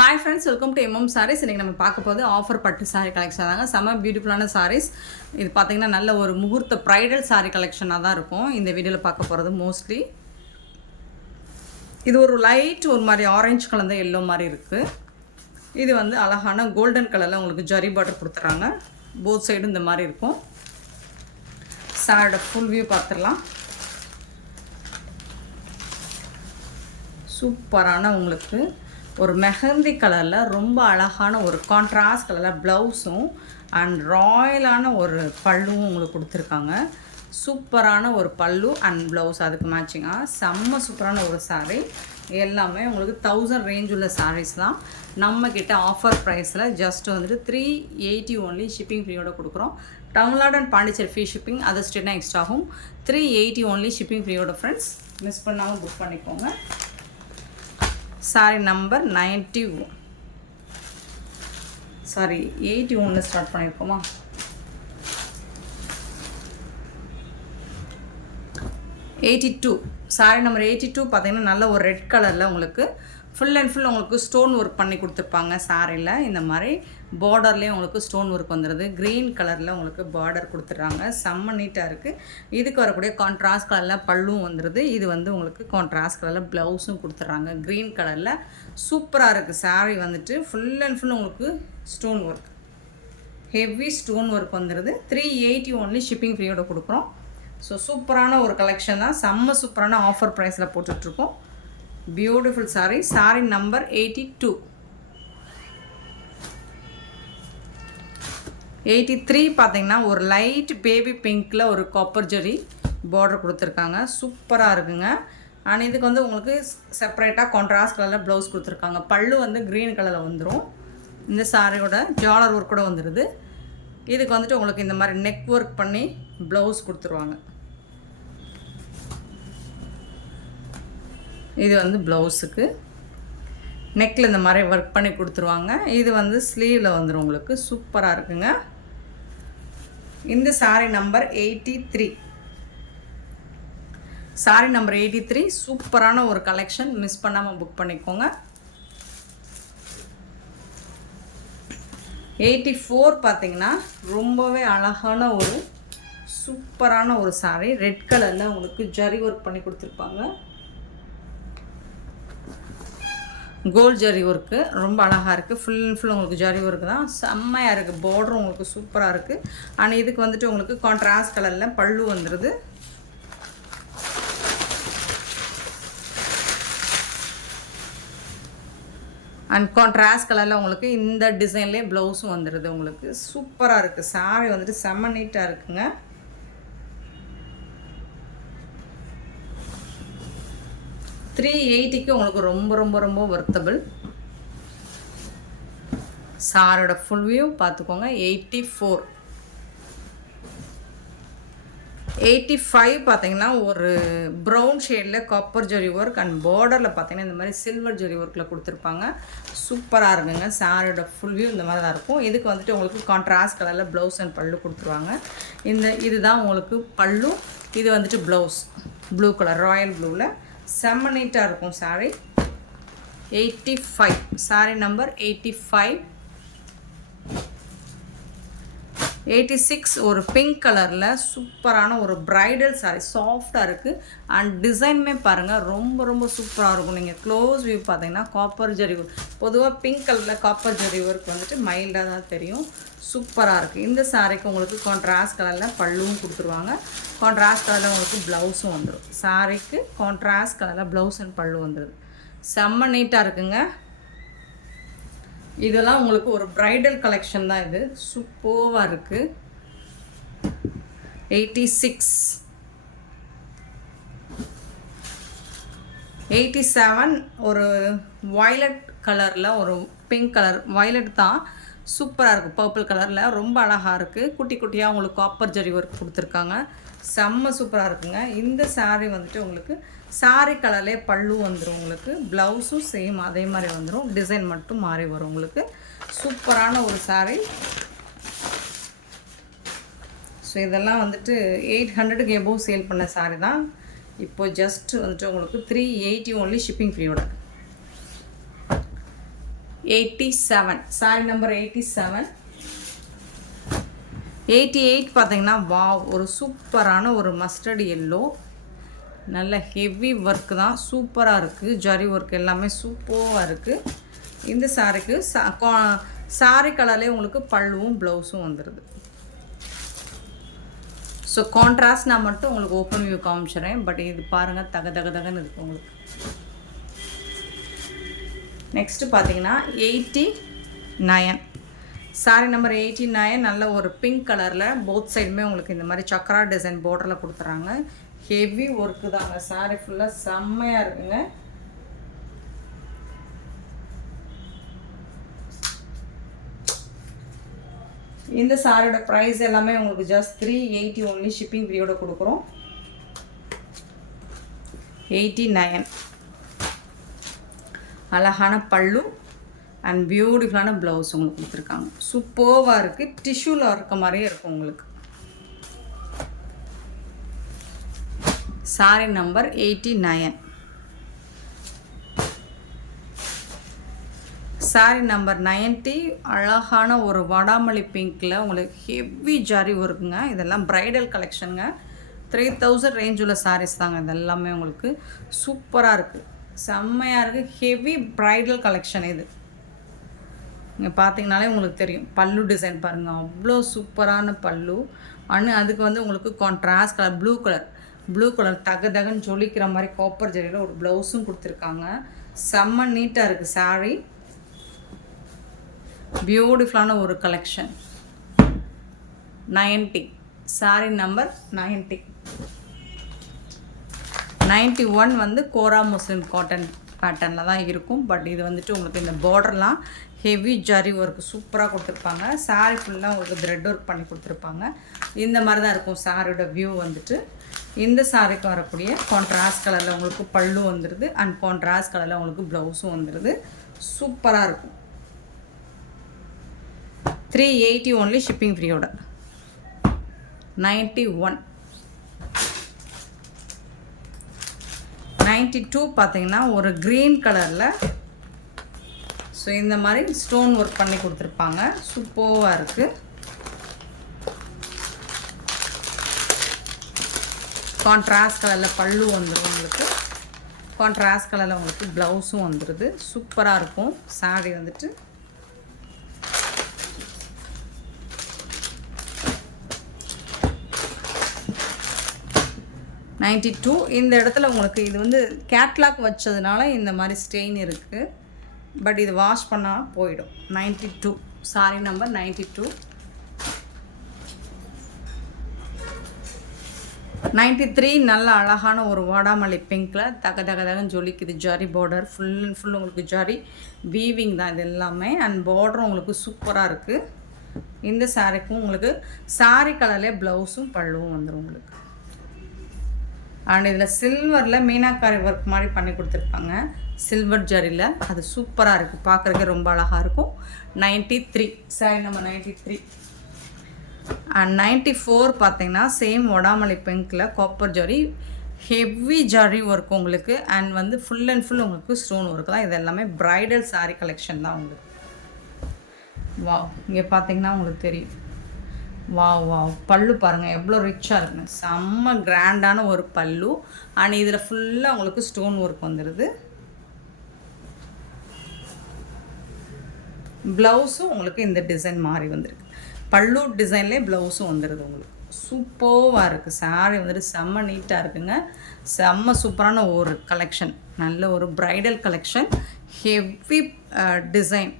Hi friends, welcome to MM Sarees. இன்னைக்கு நம்ம பார்க்க போது ஆஃபர் பட்டு saree கலெக்ஷன் தாங்க. செம பியூட்டிஃபுல்லான sarees. இது பார்த்தீங்கன்னா நல்ல ஒரு முகூர்த்த பிரைடல் saree கலெக்ஷனாக தான் இருக்கும். இந்த வீடியோவில் பார்க்க போகிறது மோஸ்ட்லி இது ஒரு லைட் ஒரு மாதிரி ஆரஞ்சு கலந்த எல்லோ மாதிரி இருக்குது. இது வந்து அழகான கோல்டன் கலரில் உங்களுக்கு ஜரி பார்டர் கொடுத்துட்றாங்க. போத் சைடும் இந்த மாதிரி இருக்கும். சாரியோட ஃபுல் வியூ பார்த்துடலாம். சூப்பரான உங்களுக்கு ஒரு மெஹந்தி கலரில் ரொம்ப அழகான ஒரு கான்ட்ராஸ்ட் கலரில் ப்ளவுஸும் அண்ட் ராயலான ஒரு பல்லுவும் உங்களுக்கு கொடுத்துருக்காங்க. சூப்பரான ஒரு பல்லு அண்ட் ப்ளவுஸ் அதுக்கு மேட்சிங்காக செம்ம சூப்பரான ஒரு சாரீ. எல்லாமே உங்களுக்கு 1000 ரேஞ்ச் உள்ள சாரீஸ் தான். நம்மக்கிட்ட ஆஃபர் ப்ரைஸில் ஜஸ்ட் வந்துட்டு 380 ஒன்லி ஷிப்பிங் ஃப்ரீயோடு கொடுக்குறோம். Tamil Nadu and Pondicherry free shipping, other ஸ்டேட்னா எக்ஸ்ட்ரா ஆகும். 380 ஒன்லி ஷிப்பிங் ஃப்ரீயோட ஃப்ரெண்ட்ஸ் மிஸ் பண்ணாமல் புக் பண்ணிக்கோங்க. சாரி நம்பர் 81 ஸ்டார்ட் பண்ணியிருக்கோமா? 82 சாரி நம்பர் 82 பார்த்தீங்கன்னா நல்ல ஒரு ரெட் கலரில் உங்களுக்கு ஃபுல் அண்ட் ஃபுல் உங்களுக்கு ஸ்டோன் ஒர்க் பண்ணி கொடுத்துருப்பாங்க. சாரியில் இந்த மாதிரி பார்டர்லேயே உங்களுக்கு ஸ்டோன் ஒர்க் வந்துடுது. க்ரீன் கலரில் உங்களுக்கு பார்டர் கொடுத்துட்றாங்க. செம்ம நீட்டாக இருக்குது. இதுக்கு வரக்கூடிய கான்ட்ராஸ்ட் கலரில் பல்லும் வந்துடுது. இது வந்து உங்களுக்கு கான்ட்ராஸ்ட் கலரில் ப்ளவுஸும் கொடுத்துட்றாங்க. க்ரீன் கலரில் சூப்பராக இருக்குது. சாரி வந்துட்டு ஃபுல் அண்ட் ஃபுல் உங்களுக்கு stone work, heavy stone work வந்துடுது. 380 ஒன்லி ஷிப்பிங் ஃப்ரீயோட கொடுக்குறோம். ஸோ சூப்பரான ஒரு கலெக்ஷன் தான். செம்ம சூப்பரான ஆஃபர் ப்ரைஸில் போட்டுட்ருக்கோம். பியூட்டிஃபுல் சாரீ. சாரீ நம்பர் 82. 83 பார்த்தீங்கன்னா ஒரு லைட் பேபி பிங்க்கில் ஒரு காப்பர் ஜெரி பார்டர் கொடுத்துருக்காங்க. சூப்பராக இருக்குங்க. அண்ட் இதுக்கு வந்து உங்களுக்கு செப்பரேட்டாக கான்ட்ராஸ்ட் கலரில் ப்ளவுஸ் கொடுத்துருக்காங்க. பல்லு வந்து க்ரீன் கலரில் வந்துடும். இந்த சாரியோட ஜாலர் ஒர்க் கூட வந்துடுது. இதுக்கு வந்துட்டு உங்களுக்கு இந்த மாதிரி நெக் ஒர்க் பண்ணி ப்ளவுஸ் கொடுத்துருவாங்க. இது வந்து ப்ளவுஸுக்கு நெக்கில் இந்த மாதிரி ஒர்க் பண்ணி கொடுத்துருவாங்க. இது வந்து ஸ்லீவில் வந்துடும் உங்களுக்கு. சூப்பராக இருக்குங்க. இந்த சாரீ நம்பர் 83. சாரீ நம்பர் 83 சூப்பரான ஒரு கலெக்ஷன். மிஸ் பண்ணாமல் புக் பண்ணிக்கோங்க. 84 பார்த்தீங்கன்னா ரொம்பவே அழகான ஒரு சூப்பரான ஒரு சாரீ. ரெட் கலரில் உங்களுக்கு ஜரி ஒர்க் பண்ணி கொடுத்துருப்பாங்க. கோல்ட் ஜரி ஒர்க்கு ரொம்ப அழகாக இருக்குது. ஃபுல் அண்ட் ஃபுல் உங்களுக்கு ஜரி ஒர்க்கு தான். செம்மையாக இருக்குது. பார்டரும் உங்களுக்கு சூப்பராக இருக்குது. அண்ட் இதுக்கு வந்துட்டு உங்களுக்கு கான்ட்ராஸ்ட் கலரில் பல்லு வந்துடுது. அண்ட் கான்ட்ராஸ்ட் கலரில் உங்களுக்கு இந்த டிசைன்லேயே ப்ளவுஸும் வந்துடுது. உங்களுக்கு சூப்பராக இருக்குது. சாரி வந்துட்டு செம்ம நீட்டாக இருக்குங்க. $380 உங்களுக்கு ரொம்ப ரொம்ப ரொம்ப வர்த்தபிள். சாரோட ஃபுல் வியூ பார்த்துக்கோங்க. 84. 85 பார்த்தீங்கன்னா ஒரு ப்ரௌன் ஷேடில் காப்பர் ஜெரி ஒர்க் அண்ட் பார்டரில் பார்த்தீங்கன்னா இந்த மாதிரி சில்வர் ஜெரி ஒர்க்கில் கொடுத்துருப்பாங்க. சூப்பராக இருக்குங்க. சாரோட ஃபுல் வியூ இந்த மாதிரி தான் இருக்கும். இதுக்கு வந்துட்டு உங்களுக்கு கான்ட்ராஸ்ட் கலரில் ப்ளவுஸ் அண்ட் பல்லு கொடுத்துருவாங்க. இதுதான் உங்களுக்கு பல்லு. இது வந்துட்டு ப்ளவுஸ் ப்ளூ கலர், ராயல் ப்ளூவில் செம்ம நீட்டாக இருக்கும் சாரீ. 85 சாரீ நம்பர் 85. 86 ஒரு பிங்க் கலரில் சூப்பரான ஒரு ப்ரைடல் சாரீ. சாஃப்டாக இருக்குது. அண்ட் டிசைனுமே பாருங்கள் ரொம்ப ரொம்ப சூப்பராக இருக்கும். நீங்கள் க்ளோஸ் வியூ பார்த்தீங்கன்னா காப்பர் ஜெரி ஒர்க், பொதுவாக பிங்க் கலரில் காப்பர் ஜெரி ஒர்க் வந்துட்டு மைல்டாக தான் தெரியும். சூப்பராக இருக்குது. இந்த சாரீக்கு உங்களுக்கு கான்ட்ராஸ்ட் கலரில் பல்லுவும் கொடுத்துருவாங்க. கான்ட்ராஸ்ட் கலரில் உங்களுக்கு ப்ளவுஸும் வந்துடும். சாரீக்கு கான்ட்ராஸ்ட் கலரில் ப்ளவுஸ் அண்ட் பல்லு வந்துடுது. செம்ம நீட்டாக இருக்குங்க. இதெல்லாம் உங்களுக்கு ஒரு ப்ரைடல் கலெக்ஷன் தான். இது சூப்பராக இருக்குது. 86. 87 ஒரு வயலட் கலரில் ஒரு பிங்க் கலர், வயலட் தான், சூப்பராக இருக்குது. பர்பிள் கலரில் ரொம்ப அழகாக இருக்குது. குட்டி குட்டியாக உங்களுக்கு காப்பர் ஜரி ஒர்க் கொடுத்துருக்காங்க. செம்ம சூப்பராக இருக்குங்க. இந்த சாரீ வந்துட்டு உங்களுக்கு சாரீ கலர்லேயே பல்லு வந்துடும். உங்களுக்கு ப்ளவுஸும் சேம் அதே மாதிரி வந்துடும். டிசைன் மட்டும் மாறி வரும். உங்களுக்கு சூப்பரான ஒரு சாரீ. ஸோ இதெல்லாம் வந்துட்டு 800க்கு எபோவ் சேல் பண்ண சாரீ தான். இப்போது ஜஸ்ட் வந்துட்டு உங்களுக்கு 380 ஒன்லி ஷிப்பிங் ஃப்ரீயோட. 87 sorry number 87. 88 பார்த்தீங்கன்னா வாவ், ஒரு சூப்பரான ஒரு மஸ்டர்ட் எல்லோ, நல்ல ஹெவி ஒர்க்கு தான், சூப்பராக இருக்குது. ஜரி ஒர்க் எல்லாமே சூப்பராக இருக்குது. இந்த சாரிக்கு சாரி கலர்லேயே உங்களுக்கு பல்லுவும் ப்ளவுஸும் வந்துடுது. ஸோ கான்ட்ராஸ்ட் நான் மட்டும் உங்களுக்கு ஓப்பன் வியூ காமிச்சிடுறேன். பட் இது பாருங்கள், தகன்னு இருக்குது உங்களுக்கு. நெக்ஸ்ட்டு பார்த்தீங்கன்னா 89 சாரி நம்பர் 89. நல்ல ஒரு பிங்க் கலரில் போத் சைடுமே உங்களுக்கு இந்த மாதிரி சக்கரா டிசைன் பார்டரில் கொடுத்துறாங்க. ஹெவி ஒர்க்கு தாங்க, சாரி ஃபுல்லாக செம்மையாக இருக்குங்க. இந்த சாரியோட ப்ரைஸ் எல்லாமே உங்களுக்கு ஜஸ்ட் 380 ஒன்லி. ஷிப்பிங் ஃப்ரீயோட கொடுக்குறோம். 89. அழகான பல்லு அண்ட் பியூட்டிஃபுல்லான ப்ளவுஸ் உங்களுக்கு கொடுத்துருக்காங்க. சூப்பராக இருக்குது, டிஷ்யூவில் இருக்க மாதிரியே இருக்கும் உங்களுக்கு. Sorry number 89. Sorry number 90. அழகான ஒரு வடாமல்லி பிங்க்கில் உங்களுக்கு ஹெவி ஜரி ஒர்க்குங்க. இதெல்லாம் ப்ரைடல் கலெக்ஷனுங்க. 3000 ரேஞ்ச் உள்ள சாரீஸ் தாங்க இதெல்லாமே. உங்களுக்கு சூப்பராக இருக்குது, செம்மையாக இருக்குது. ஹெவி ப்ரைடல் கலெக்ஷன் இது. இங்கே பார்த்தீங்கனாலே உங்களுக்கு தெரியும். பல்லு டிசைன் பாருங்கள், அவ்வளோ சூப்பரான பல்லு. அதுக்கு வந்து உங்களுக்கு கான்ட்ராஸ்ட் கலர் ப்ளூ கலர் தகன்னு ஜொலிக்கிற மாதிரி காப்பர் ஜரியில் ஒரு ப்ளவுஸும் கொடுத்துருக்காங்க. செம்ம நீட்டாக இருக்குது சாரீ. பியூட்டிஃபுல்லான ஒரு கலெக்ஷன். 90 sorry number 90. 91 வந்து கோரா முஸ்லிம் காட்டன் பேட்டர்னில் தான் இருக்கும். பட் இது வந்துட்டு உங்களுக்கு இந்த பார்டர்லாம் ஹெவி ஜரி ஒர்க் சூப்பராக கொடுத்துருப்பாங்க. சாரீ ஃபுல்லாக உங்களுக்கு த்ரெட் ஒர்க் பண்ணி கொடுத்துருப்பாங்க. இந்த மாதிரி தான் இருக்கும் சாரியோட வியூ வந்துட்டு. இந்த சாரிக்கு வரக்கூடிய கான்ட்ராஸ்ட் கலரில் உங்களுக்கு பல்லு வந்துடுது அண்ட் கான்ட்ராஸ்ட் கலரில் உங்களுக்கு ப்ளவுஸும் வந்துடுது. சூப்பராக இருக்கும். 380 ஒன்லி ஷிப்பிங் ஃப்ரீயோட. 91. 92 பார்த்தீங்கன்னா ஒரு க்ரீன் கலரில் ஸோ இந்த மாதிரி ஸ்டோன் ஒர்க் பண்ணி கொடுத்துருப்பாங்க. சூப்பராக இருக்குது. கான்ட்ராஸ்ட் கலரில் பல்லு வந்துடும் உங்களுக்கு. கான்ட்ராஸ்ட் கலரில் உங்களுக்கு ப்ளவுஸும் வந்துடுது. சூப்பராக இருக்கும் சாரி வந்துட்டு. $92. இந்த இடத்துல உங்களுக்கு இது வந்து கேட்லாக் வச்சதுனால இந்த மாதிரி ஸ்டெயின் இருக்குது. பட் இது வாஷ் பண்ணால் போயிடும். 92 சாரி நம்பர் 92. 93 நல்ல அழகான ஒரு வாடாமல்லி பிங்க்கில் தகன்னு ஜொலிக்குது. Zari border full and full உங்களுக்கு ஜரி வீவிங் தான் இது எல்லாமே. அண்ட் பார்டரும் உங்களுக்கு சூப்பராக இருக்குது. இந்த சாரிக்கும் உங்களுக்கு சாரி கலர்லேயே ப்ளவுஸும் பல்லுவும் வந்துடும் உங்களுக்கு. அண்ட் இதில் சில்வரில் மீனாக்காரி ஒர்க் மாதிரி பண்ணி கொடுத்துருப்பாங்க. சில்வர் ஜரியில் அது சூப்பராக இருக்குது, பார்க்குறதுக்கே ரொம்ப அழகாக இருக்கும். 93 சாரி நம்ம 93. அண்ட் 94 பார்த்தீங்கன்னா சேம் வடாமல்லி பிங்க்கில் copper zari heavy zari work உங்களுக்கு. அண்ட் வந்து ஃபுல் அண்ட் ஃபுல் உங்களுக்கு ஸ்டோன் ஒர்க் தான். இது எல்லாமே ப்ரைடல் சாரீ கலெக்ஷன் தான் உங்களுக்கு. வா, இங்கே பார்த்தீங்கன்னா உங்களுக்கு தெரியும். வாவ் பல்லு பாருங்கள் எவ்வளோ ரிச்சாக இருக்குங்க. செம்ம கிராண்டான ஒரு பல்லு. அண்ட் இதில் ஃபுல்லாக உங்களுக்கு ஸ்டோன் ஒர்க் வந்துடுது. ப்ளவுஸும் உங்களுக்கு இந்த டிசைன் மாதிரி வந்துருக்கு. பல்லு டிசைன்லேயே ப்ளவுஸும் வந்துடுது உங்களுக்கு. சூப்பராக இருக்குது சாரி வந்துட்டு. செம்ம நீட்டாக இருக்குங்க. செம்ம சூப்பரான ஒரு கலெக்ஷன். நல்ல ஒரு ப்ரைடல் கலெக்ஷன். Heavy design.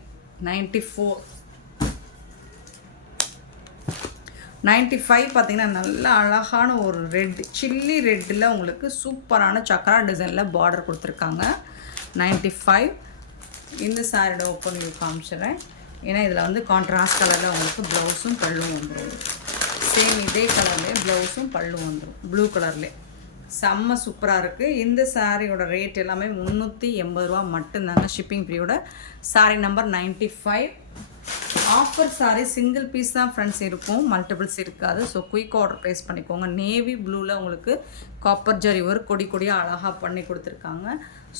94. 95 பார்த்தீங்கன்னா நல்ல அழகான ஒரு ரெட் சில்லி ரெட்டில் உங்களுக்கு சூப்பரான சக்கரா டிசைனில் பார்டர் கொடுத்துருக்காங்க. 95. இந்த சாரியோட ஓப்பன் வியூ காமிச்சிடுறேன். ஏன்னா இதில் வந்து கான்ட்ராஸ்ட் கலரில் உங்களுக்கு ப்ளவுஸும் பல்லும் வந்துடும். சேம் இதே கலர்லேயே ப்ளவுஸும் பல்லும் வந்துடும் ப்ளூ கலர்லேயே. செம்ம சூப்பராக இருக்குது. இந்த சாரியோட ரேட் எல்லாமே 380 ரூபா மட்டும்தாங்க ஷிப்பிங் ஃப்ரீயோட. Sari number 95. Offer sari single piece தான் ஃப்ரெண்ட்ஸ் இருக்கும், மல்டிபிள்ஸ் இருக்காது. ஸோ குயிக் ஆர்டர் ப்ளேஸ் பண்ணிக்கோங்க. நேவி ப்ளூவில் உங்களுக்கு காப்பர் ஜரி ஒரு கொடியாக அழகாக பண்ணி கொடுத்துருக்காங்க.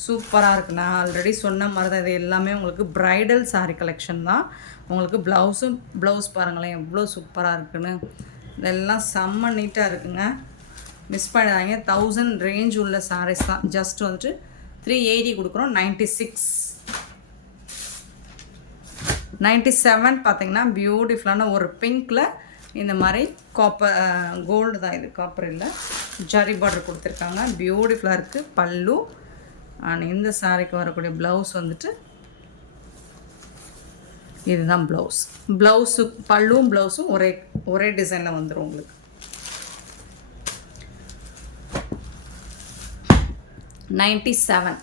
சூப்பராக இருக்குது. நான் ஆல்ரெடி சொன்ன மாதிரி தான், இது எல்லாமே உங்களுக்கு ப்ரைடல் சாரீ கலெக்ஷன் தான். உங்களுக்கு ப்ளவுஸ் பாருங்களேன் எவ்வளோ சூப்பராக இருக்குன்னு. இதெல்லாம் செம்ம நீட்டாக இருக்குங்க. மிஸ் பண்ணிடாதீங்க. 1000 ரேஞ்ச் உள்ள சாரீஸ் தான். ஜஸ்ட் வந்துட்டு 380 கொடுக்குறோம். 97 பார்த்தீங்கன்னா பியூட்டிஃபுல்லான ஒரு பிங்க்கில் இந்த மாதிரி காப்பர் கோல்டு தான், இது காப்பர் இல்லை, ஜரி பார்டர் கொடுத்துருக்காங்க. பியூட்டிஃபுல்லாக இருக்குது பல்லு. அண்ட் இந்த சாரீக்கு வரக்கூடிய ப்ளவுஸ் வந்துட்டு இதுதான் ப்ளவுஸு. பல்லுவும் ப்ளவுஸும் ஒரே டிசைனில் வந்துடும் உங்களுக்கு. 98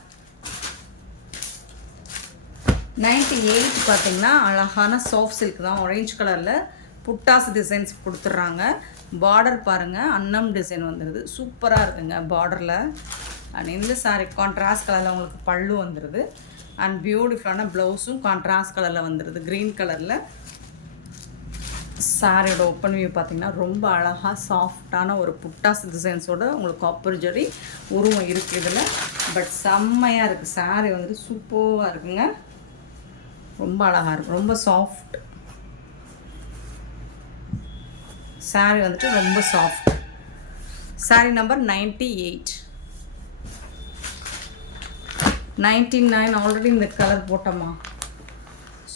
பார்த்தீங்கன்னா அழகான சாஃப்ட் சில்க் தான். ஆரஞ்சு கலரில் புட்டாஸ் டிசைன்ஸ் கொடுத்துட்றாங்க. பார்டர் பாருங்கள், அன்னம் டிசைன் வந்துடுது. சூப்பராக இருக்குங்க பார்டரில். அண்ட் இந்த சாரீ கான்ட்ராஸ்ட் கலரில் உங்களுக்கு பல்லு வந்துடுது. அண்ட் பியூட்டிஃபுல்லான ப்ளவுஸும் கான்ட்ராஸ்ட் கலரில் வந்துடுது, க்ரீன் கலரில். சாரியோட ஓப்பன் வியூ பார்த்திங்கன்னா ரொம்ப அழகாக சாஃப்டான ஒரு புட்டாஸ் டிசைன்ஸோட உங்களுக்கு காப்பர் ஜரி உருவம் இருக்குது இதில். பட் செம்மையாக இருக்குது சாரீ வந்துட்டு, சூப்பராக இருக்குங்க. ரொம்ப அழகாக இருக்குது, ரொம்ப சாஃப்ட் சாரீ வந்துட்டு, ரொம்ப சாஃப்ட். சாரீ நம்பர் 98. 99 ஆல்ரெடி இந்த கலர் போட்டோமா?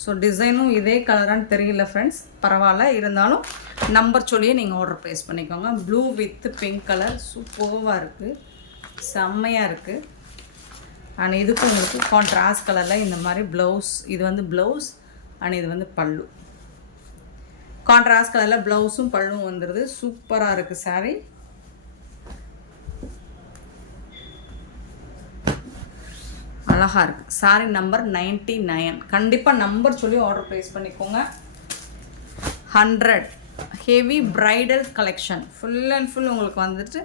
ஸோ டிசைனும் இதே கலரான்னு தெரியல ஃப்ரெண்ட்ஸ், பரவாயில்ல. இருந்தாலும் நம்பர் சொல்லியே நீங்கள் ஆர்டர் ப்ளேஸ் பண்ணிக்கோங்க. ப்ளூ வித் பிங்க் கலர் சூப்பராக இருக்குது, செம்மையாக இருக்குது. அண்ட் இதுக்கும் உங்களுக்கு கான்ட்ராஸ்ட் கலரில் இந்த மாதிரி ப்ளவுஸ். இது வந்து ப்ளவுஸ் அண்ட் இது வந்து பல்லு. கான்ட்ராஸ்ட் கலரில் ப்ளவுஸும் பல்லும் வந்துடுது. சூப்பராக இருக்குது சாரீ. அழகாக இருக்குது சாரீ. நம்பர் 99. கண்டிப்பாக நம்பர் சொல்லி ஆர்டர் ப்ளேஸ் பண்ணிக்கோங்க. 100 heavy bridal collection. Full and full உங்களுக்கு வந்துட்டு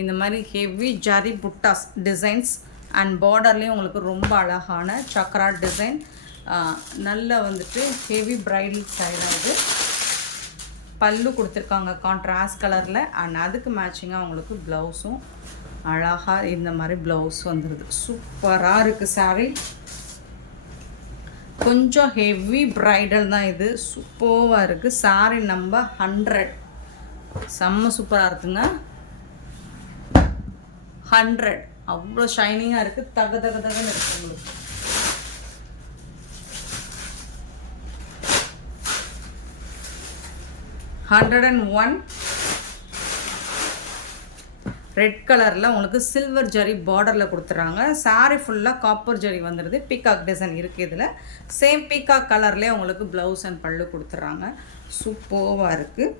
இந்த மாதிரி heavy zari buttas designs and பார்டர்லேயும் உங்களுக்கு ரொம்ப அழகான சக்ரா டிசைன். நல்ல வந்துட்டு ஹெவி ப்ரைடல் சாரீ இது. பல்லு கொடுத்துருக்காங்க கான்ட்ராஸ்ட் கலரில். அண்ட் அதுக்கு மேட்சிங்காக உங்களுக்கு ப்ளவுஸும் அழகாக இந்த மாதிரி ப்ளவுஸ் வந்துடுது. சூப்பராக இருக்குது சாரீ. கொஞ்சம் ஹெவி ப்ரைடல் தான் இது. சூப்பராக இருக்குது சாரீ. நம்பர் 100. செம்ம சூப்பராக இருக்குங்க. 100 அவ்வளோ ஷைனிங்காக இருக்குது. தகன்னு இருக்குது உங்களுக்கு. 101 ரெட் கலரில் உங்களுக்கு சில்வர் ஜரி பார்டரில் கொடுத்துட்றாங்க. சாரீ ஃபுல்லாக காப்பர் ஜரி வந்துடுது. பீகாக் டிசைன் இருக்குது இதில். சேம் பீகாக் கலர்லேயே உங்களுக்கு ப்ளவுஸ் அண்ட் பல்லு கொடுத்துட்றாங்க. சூப்பராக இருக்குது.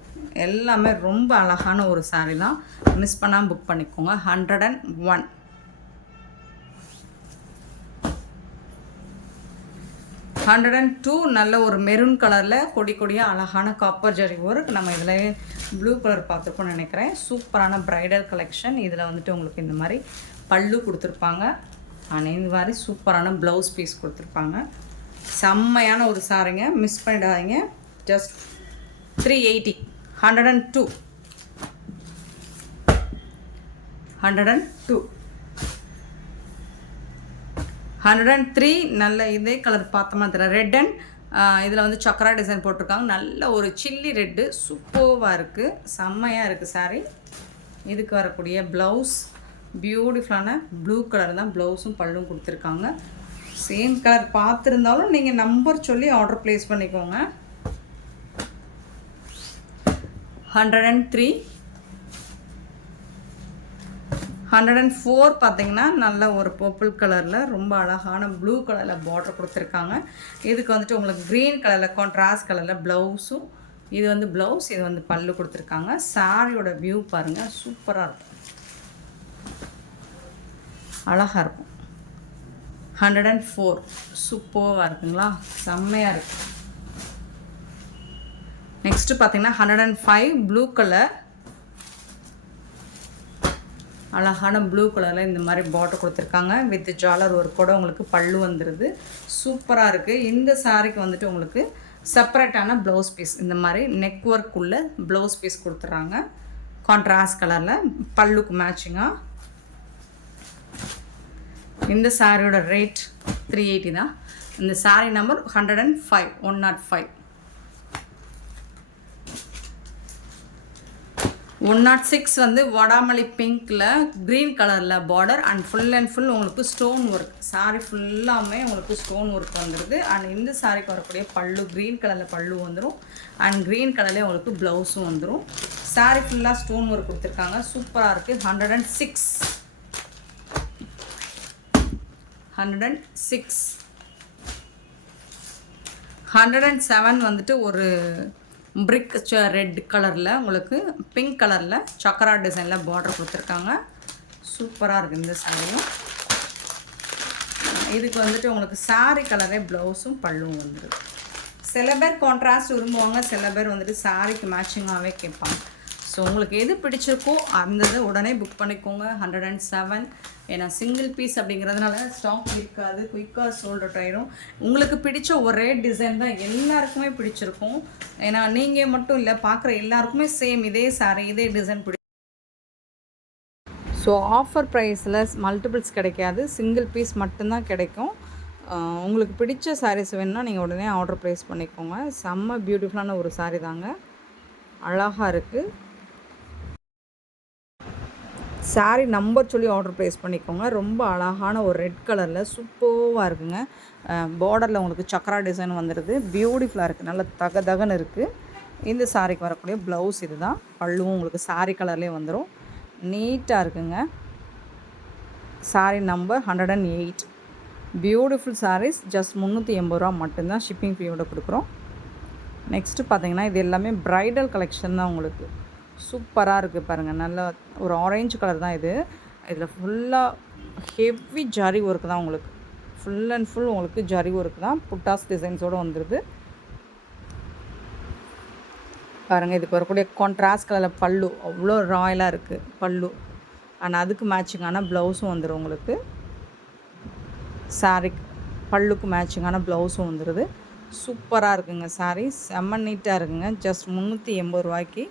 எல்லாமே ரொம்ப அழகான ஒரு சாரீ தான். மிஸ் பண்ணாமல் புக் பண்ணிக்கோங்க. 101. 102 நல்ல ஒரு மெரூன் கலரில் கொடியாக அழகான காப்பர் ஜரி ஒர்க். நம்ம இதில் ப்ளூ கலர் பார்த்துருப்போம்னு நினைக்கிறேன். சூப்பரான ப்ரைடல் கலெக்ஷன். இதில் வந்துட்டு உங்களுக்கு இந்த மாதிரி பல்லு கொடுத்துருப்பாங்க. ஆனால் இந்த மாதிரி சூப்பரான ப்ளவுஸ் பீஸ் கொடுத்துருப்பாங்க. செம்மையான ஒரு சாரிங்க, மிஸ் பண்ணிடாதீங்க. ஜஸ்ட் 380. 102. 103 நல்ல இதே கலர் பார்த்த மாதிரி ரெட் அண்ட் இதில் வந்து சக்கரா டிசைன் போட்டிருக்காங்க. நல்ல ஒரு சில்லி ரெட்டு சூப்பராக இருக்குது, செம்மையாக இருக்குது சாரீ. இதுக்கு வரக்கூடிய ப்ளவுஸ் பியூட்டிஃபுல்லான ப்ளூ கலர் தான். ப்ளவுஸும் பல்லும் கொடுத்துருக்காங்க. சேம் கலர் பார்த்துருந்தாலும் நீங்கள் நம்பர் சொல்லி ஆர்டர் ப்ளேஸ் பண்ணிக்கோங்க. 103. 104 பார்த்தீங்கன்னா நல்ல ஒரு பர்பிள் கலரில் ரொம்ப அழகான ப்ளூ கலரில் பார்டர் கொடுத்துருக்காங்க. இதுக்கு வந்துட்டு உங்களுக்கு க்ரீன் கலரில் கான்ட்ராஸ்ட் கலரில் ப்ளவுஸும், இது வந்து ப்ளவுஸ், இது வந்து பல்லு கொடுத்துருக்காங்க. சாரியோட வியூ பாருங்கள், சூப்பராக இருக்கும், அழகாக இருக்கும். 104 சூப்பராக இருக்குங்களா, செம்மையாக இருக்குது. நெக்ஸ்ட்டு பார்த்தீங்கன்னா 105 ப்ளூ கலர், அழகான ப்ளூ கலரில் இந்த மாதிரி பார்டர் கொடுத்துருக்காங்க. வித் ஜாலர் ஒர்க்கோட உங்களுக்கு பல்லு வந்துடுது. சூப்பராக இருக்குது. இந்த சாரீக்கு வந்துட்டு உங்களுக்கு செப்பரேட்டான ப்ளவுஸ் பீஸ், இந்த மாதிரி நெக் ஒர்க் உள்ள ப்ளவுஸ் பீஸ் கொடுத்துட்றாங்க. கான்ட்ராஸ்ட் கலரில் பல்லுக்கு மேட்சிங்காக. இந்த சாரியோட ரேட் 380 தான். இந்த சாரி நம்பர் 105 105. 106 வந்து வடாமல்லி பிங்க்கில் க்ரீன் கலரில் border and full and full உங்களுக்கு ஸ்டோன் ஒர்க். சாரி ஃபுல்லாமே உங்களுக்கு ஸ்டோன் ஒர்க் வந்துடுது. அண்ட் இந்த சாரிக்கு வரக்கூடிய பல்லு க்ரீன் கலரில் பல்லு வந்துடும். அண்ட் க்ரீன் கலர்லேயே உங்களுக்கு ப்ளவுஸும் வந்துடும். சாரி ஃபுல்லாக ஸ்டோன் ஒர்க் கொடுத்துருக்காங்க. சூப்பராக இருக்குது. 106 107 வந்துட்டு ஒரு பிரிக் ரெட் கலரில் உங்களுக்கு பிங்க் கலரில் சக்கரா டிசைனில் பார்டர் கொடுத்துருக்காங்க. சூப்பராக இருக்குது இந்த சாரியும். இதுக்கு வந்துட்டு உங்களுக்கு சாரி கலரே ப்ளவுஸும் பல்லுவும் வந்துடுது. சில பேர் கான்ட்ராஸ்ட் விரும்புவாங்க, சில பேர் வந்துட்டு சாரிக்கு மேட்சிங்காகவே கேட்பாங்க. ஸோ உங்களுக்கு எது பிடிச்சிருக்கோ அந்த இதை உடனே புக் பண்ணிக்கோங்க. 107. ஏன்னா சிங்கிள் பீஸ் அப்படிங்கிறதுனால ஸ்டாக் இருக்காது, குயிக்காக சோல்ட் அவுட் ஆயிடும். உங்களுக்கு பிடிச்ச ஒரே டிசைன் தான் எல்லாருக்குமே பிடிச்சிருக்கும். ஏன்னா நீங்கள் மட்டும் இல்லை, பார்க்குற எல்லாருக்குமே சேம் இதே சாரி இதே டிசைன் ஸோ ஆஃபர் ப்ரைஸில் மல்டிபிள்ஸ் கிடைக்காது, சிங்கிள் பீஸ் மட்டும்தான் கிடைக்கும். உங்களுக்கு பிடிச்ச சாரீஸ் வேணுன்னா நீங்கள் உடனே ஆர்டர் ப்ளேஸ் பண்ணிக்கோங்க. செம்ம பியூட்டிஃபுல்லான ஒரு சாரீ தாங்க, அழகாக இருக்குது. சாரீ நம்பர் சொல்லி ஆர்டர் ப்ளேஸ் பண்ணிக்கோங்க. ரொம்ப அழகான ஒரு ரெட் கலரில் சூப்பராக இருக்குங்க. பார்டரில் உங்களுக்கு சக்கரா டிசைன் வந்துடுது. பியூட்டிஃபுல்லாக இருக்குது, நல்ல தகன்னு இருக்குது. இந்த சாரீக்கு வரக்கூடிய ப்ளவுஸ் இது தான். பல்லுவும் உங்களுக்கு சாரீ கலர்லேயே வந்துடும். நீட்டாக இருக்குங்க. Sari number 108. Beautiful saris. Just 380 ரூபா மட்டும்தான் ஷிப்பிங் ஃபீயோட கொடுக்குறோம். நெக்ஸ்ட்டு பார்த்தீங்கன்னா இது எல்லாமே ப்ரைடல் கலெக்ஷன் தான். உங்களுக்கு சூப்பராக இருக்குது பாருங்கள். நல்ல ஒரு ஆரஞ்சு கலர் தான் இது. இதில் ஃபுல்லாக ஹெவி ஜரி ஒர்க் தான். உங்களுக்கு ஃபுல் அண்ட் ஃபுல் உங்களுக்கு ஜரி ஒர்க் தான். புட்டாஸ் டிசைன்ஸோடு வந்துடுது பாருங்கள். இதுக்கு வரக்கூடிய கான்ட்ராஸ்ட் கலரில் பல்லு அவ்வளோ ராயலாக இருக்குது பல்லு. ஆனால் அதுக்கு மேட்சிங்கான ப்ளவுஸும் வந்துடும் உங்களுக்கு. சாரி பல்லுக்கு மேட்சிங்கான ப்ளவுஸும் வந்துடுது. சூப்பராக இருக்குங்க சாரீ, செம்ம நீட்டாக இருக்குங்க. ஜஸ்ட் 380 ரூபாய்க்கு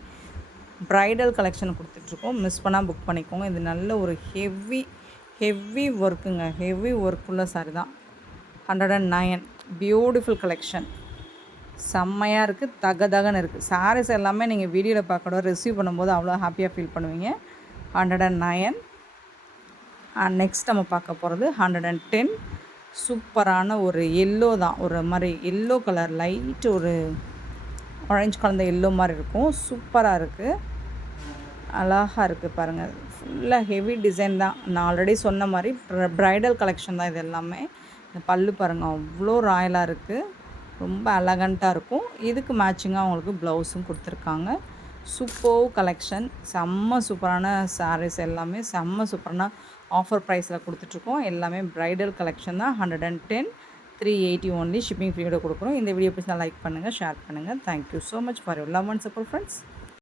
ப்ரைடல் கலெக்ஷன் கொடுத்துட்ருக்கோம். மிஸ் பண்ணால் புக் பண்ணிக்கோங்க. இது நல்ல ஒரு ஹெவி ஒர்க்குங்க, ஹெவி ஒர்க்குள்ள சாரி தான். 109. பியூட்டிஃபுல் கலெக்ஷன், செம்மையாக இருக்குது, தகன்னு இருக்குது. சாரீஸ் எல்லாமே நீங்கள் வீடியோவில் பார்க்கணும், ரிசீவ் பண்ணும்போது அவ்வளோ ஹாப்பியாக ஃபீல் பண்ணுவீங்க. 109. அண்ட் நெக்ஸ்ட் நம்ம பார்க்க போகிறது 110. சூப்பரான ஒரு எல்லோ தான், ஒரு மாதிரி எல்லோ கலர் லைட்டு ஒரு ஆரஞ்சு கலந்த எல்லோ மாதிரி இருக்கும். சூப்பராக இருக்குது, அழகாக இருக்குது பாருங்கள். ஃபுல்லாக ஹெவி டிசைன் தான். நான் ஆல்ரெடி சொன்ன மாதிரி ப்ரைடல் கலெக்ஷன் தான் இது எல்லாமே. இந்த பல்லு பாருங்கள் அவ்வளோ ராயலாக இருக்குது, ரொம்ப எலகண்ட்டாக இருக்கும். இதுக்கு மேட்சிங்காக அவங்களுக்கு ப்ளவுஸும் கொடுத்துருக்காங்க. சூப்பர் கலெக்ஷன், செம்ம சூப்பரான சாரீஸ் எல்லாமே செம்ம சூப்பரான ஆஃபர் ப்ரைஸில் கொடுத்துட்ருக்கோம். எல்லாமே ப்ரைடல் கலெக்ஷன் தான். 110, 380 ஒன்லி ஷிப்பிங் ஃப்ரீயோட கொடுக்குறோம். இந்த வீடியோ பிடிச்சா லைக் பண்ணுங்கள், ஷேர் பண்ணுங்கள். Thank you so much for your love and support friends.